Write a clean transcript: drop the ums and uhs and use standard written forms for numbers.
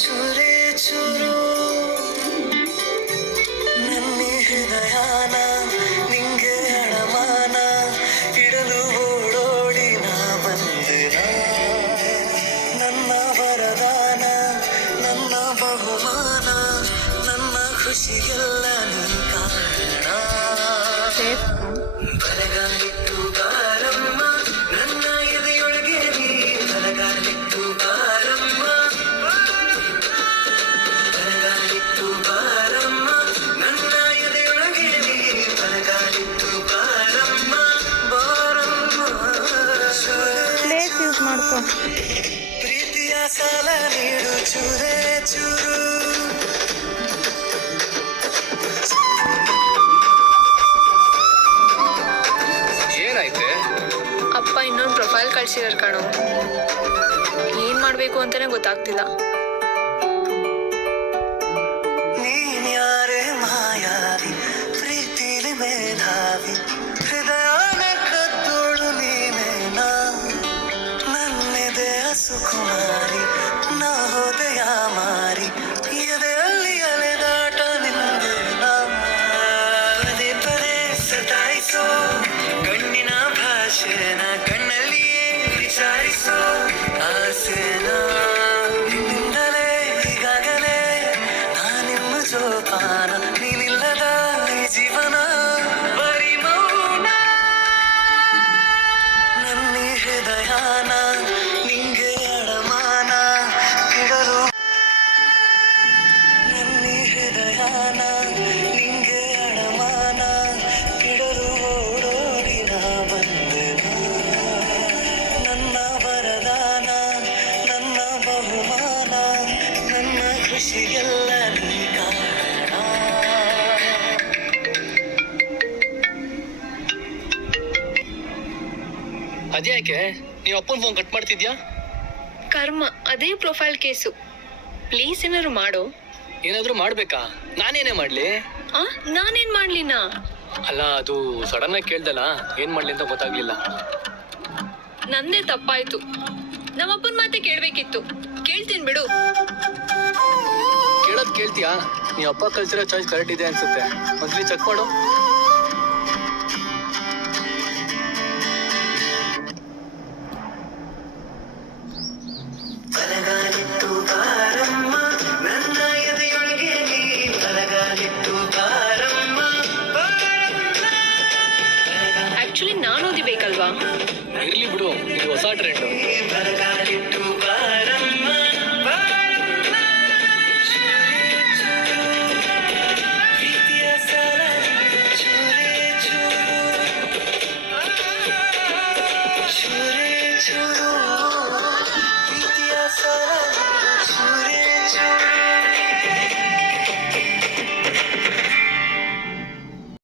ಚೂರೇ ಚೂರು ನನ್ನ ಹೃದಯನ ನಿಂಗೆ ಅಡಮಾನ ಇಡಲು ಓಡೋಡಿ ನಾ ಬಂದಿನ ನನ್ನ ವರದಾನ ನನ್ನ ಬಹುಮಾನ ನನ್ನ ಖುಷಿಗೆಲ್ಲ ನೀ ಕಾರಣ ಬಲಗಾಲಿಟ್ಟು ಬಾರಮ್ಮ ನನ್ನ ಎದೆಯೊಳಗೆ ನೀ ಬಲಗಾಲಿಟ್ಟು ಬಾರಮ್ಮ ಬಲಗಾಲಿಟ್ಟು ಬಾರಮ್ಮ ನನ್ನ ಎದೆಯೊಳಗೆ ನೀ ಬಲಗಾಲಿಟ್ಟು ಬಾರಮ್ಮ ಬಾರಮ್ಮ ಪ್ಲೇಸ್ ಯೂಸ್ ಮಾಡ್ಕೊ. ಪ್ರೀತಿಯ ಸಾಲ ನೀಡು ಚೂರೇ ಚೂರು ಅಪ್ಪ ಇನ್ನೊಂದು ಪ್ರೊಫೈಲ್ ಕಳ್ಸಿದಾರೆ ಕಣೋ. ಏನ್ ಮಾಡ್ಬೇಕು ಅಂತಾನೆ ಗೊತ್ತಾಗ್ತಿಲ್ಲ. ನೀನ್ ಯಾರೇ ಮಾಯಾವಿ ಪ್ರೀತಿಲಿ ಮೇಧಾವಿ ಹೃದಯನ ಕದ್ದೋಳು ನೀನೇನಾ ನನ್ನೆದೆಯ ಸುಕುಮಾರಿ ನಾ ಹೋದೆಯ ಮಾರಿ ಎದೆಯಲ್ಲಿ ಅಲೆದಾಟ ನಿಂದೇನಾ ಪದೇ ಪದೇ ಸತಾಯಿಸೋ ಕಣ್ಣಿನ ಭಾಷೆನ ಕಣ್ಣಲ್ಲಿಯೇ ವಿಚಾರಿಸೋ ಆಸೆನ ನಿನ್ನಿಂದಲೇ ಈಗಾಗಲೇ ನಾನಿನ್ನು ಜೋಪಾನ ನೀನಿಲ್ಲದ ಈ ಜೀವನ ಬರೀ ಮೌನ ನನ್ನ ಹೃದಯನ ನಿಂಗೆ ಅಡಮಾನ ಇಡಲು ನನ್ನ ಹೃದಯನ ನಿಂಗೆ ಅಡಮಾನ ಇಡಲು ಓಡೋಡಿ ನಾ ಬಂದೆನ ನನ್ನ ವರದಾನ ನನ್ನ ಬಹುಮಾನ ನನ್ನ ಖುಷಿಗೆಲ್ಲ ನೀ ಕಾರಣ ಅದ್ಯಾಕೆ ನೀವು ಅಪ್ಪನ ಫೋನ್ ಕಟ್ ಮಾಡ್ತಿದ್ಯಾ? ಕರ್ಮ, ಅದೇ ಪ್ರೊಫೈಲ್ ಕೇಸು. ಪ್ಲೀಸ್ ಏನಾದ್ರು ಮಾಡು. ಏನಾದ್ರೂ ಮಾಡ್ಬೇಕಾ? ನಾನೇನೇ ಮಾಡ್ಲಿ? ನಾನೇನ್ ಮಾಡ್ಲಿನಾ? ಅಲ್ಲ, ಅದು ಸಡನ್ ಆಗಿ ಕೇಳ್ದಲ್ಲ, ಏನ್ ಮಾಡ್ಲಿ ಅಂತ ಗೊತ್ತಾಗ್ಲಿಲ್ಲ. ನಂದೇ ತಪ್ಪಾಯ್ತು. ನಮ್ಮಪ್ಪನ ಮಾತೆ ಕೇಳ್ಬೇಕಿತ್ತು. ಕೇಳ್ತೀನಿ ಬಿಡು. ಕೇಳೋದ್ ಕೇಳ್ತೀಯಾ? ನೀ ಅಪ್ಪ ಕಳ್ಸಿರೋ ಚಾಯ್ಸ್ ಕರೆಕ್ಟ್ ಇದೆ ಅನ್ಸುತ್ತೆ. ಒಂದ್ಸಲಿ ಚೆಕ್ ಮಾಡು. ಬಲಗಾಲಿಟ್ಟು ಬಾರಮ್ಮ ನನ್ನ ಎದೆಯೊಳಗೆ ನೀ ಬಲಗಾಲಿಟ್ಟು ಬಾರಮ್ಮ ಆಕ್ಚುಲಿ ನಾನು ಓದಿಬೇಕಲ್ವಾ? ಇರ್ಲಿ ಬಿಡು, ಇದು ಹೊಸ ಟ್ರೆಂಡ್. ಬಲಗಾಲಿಟ್ಟು